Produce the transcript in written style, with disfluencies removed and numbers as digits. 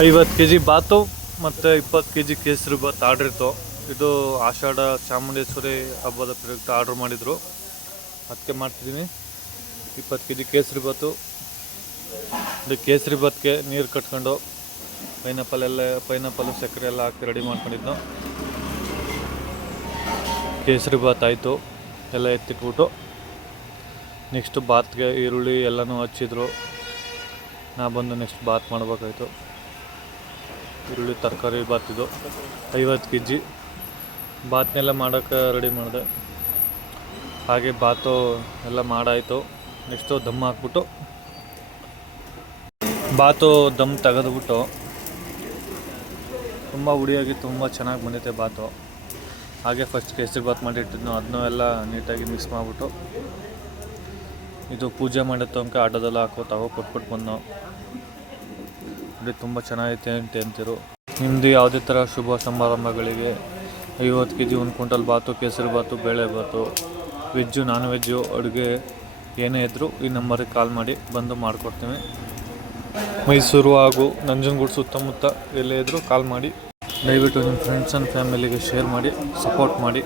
50 kg ಬಾತು ಮತ್ತು 20 kg kesari bath order ಇತ್ತು. ಇದು ಆಷಾಢ ಚಾಮುಂಡೇಶ್ವರಿ ಹಬ್ಬದ ಪ್ರಯುಕ್ತ ಆರ್ಡ್ರ್ ಮಾಡಿದರು, ಅದಕ್ಕೆ ಮಾಡ್ತಿದ್ದೀನಿ. 20 kg ಕೇಸರಿ ಬಾತು. ಇದು ಕೇಸರಿ ಬಾತ್ಗೆ ನೀರು ಕಟ್ಕೊಂಡು ಪೈನಾಪಲ್ಲು ಸಕ್ಕರೆ ಎಲ್ಲ ಹಾಕಿ ರೆಡಿ ಮಾಡ್ಕೊಂಡಿದ್ದು. ಕೇಸರಿ ಬಾತ್ ಆಯಿತು, ಎಲ್ಲ ಎತ್ತಿಟ್ಬಿಟ್ಟು ನೆಕ್ಸ್ಟ್ ಬಾತ್ಗೆ ಈರುಳ್ಳಿ ಎಲ್ಲನೂ ಹಚ್ಚಿದ್ರು. ನಾ ಬಂದು ನೆಕ್ಸ್ಟ್ ಬಾತ್ ಮಾಡಬೇಕಾಯ್ತು. ಈರುಳ್ಳಿ ತರಕಾರಿ ಬಾತಿದ್ದು 50 kg ಬಾತ್ನೆಲ್ಲ ಮಾಡೋಕ್ಕೆ ರೆಡಿ ಮಾಡಿದೆ. ಹಾಗೆ ಬಾತು ಎಲ್ಲ ಮಾಡಾಯಿತು. ನೆಕ್ಸ್ಟು ದಮ್ ಹಾಕ್ಬಿಟ್ಟು ಬಾತು ದಮ್ ತೆಗೆದುಬಿಟ್ಟು ತುಂಬ ಹುಡಿಯಾಗಿ ತುಂಬ ಚೆನ್ನಾಗಿ ಬಂದೈತೆ ಬಾತು. ಹಾಗೆ ಫಸ್ಟ್ ಕೇಸರಿ ಬಾತ್ ಮಾಡಿಟ್ಟಿದ್ನು, ಅದನ್ನೂ ಎಲ್ಲ ನೀಟಾಗಿ ಮಿಕ್ಸ್ ಮಾಡಿಬಿಟ್ಟು ಇದು ಪೂಜೆ ಮಾಡಿತ್ತು ಅಂಕ ಆಟೋದೆಲ್ಲ ಕೊಟ್ಬಿಟ್ಟು ಬಂದು. ತುಂಬ ಚೆನ್ನಾಗೈತೆ ಅಂತಿರು. ನಿಮ್ಮದು ಯಾವುದೇ ಥರ ಶುಭ ಸಮಾರಂಭಗಳಿಗೆ 50 kg 1 ಕ್ವಿಂಟಲ್ ಬಾತು, ಕೇಸರಿ ಬಾತು, ಬೇಳೆ ಬಾತು, ವೆಜ್ಜು ನಾನ್ ವೆಜ್ಜು ಅಡುಗೆ ಏನೇ ಇದ್ದರೂ ಈ ನಂಬರಿಗೆ ಕಾಲ್ ಮಾಡಿ ಬಂದು ಮಾಡಿಕೊಡ್ತೀವಿ. ಮೈಸೂರು ಹಾಗೂ ನಂಜನಗೂಡು ಸುತ್ತಮುತ್ತ ಎಲ್ಲೇ ಇದ್ದರೂ ಕಾಲ್ ಮಾಡಿ. ದಯವಿಟ್ಟು ನಿಮ್ಮ ಫ್ರೆಂಡ್ಸ್ ಆ್ಯಂಡ್ ಫ್ಯಾಮಿಲಿಗೆ ಶೇರ್ ಮಾಡಿ, ಸಪೋರ್ಟ್ ಮಾಡಿ.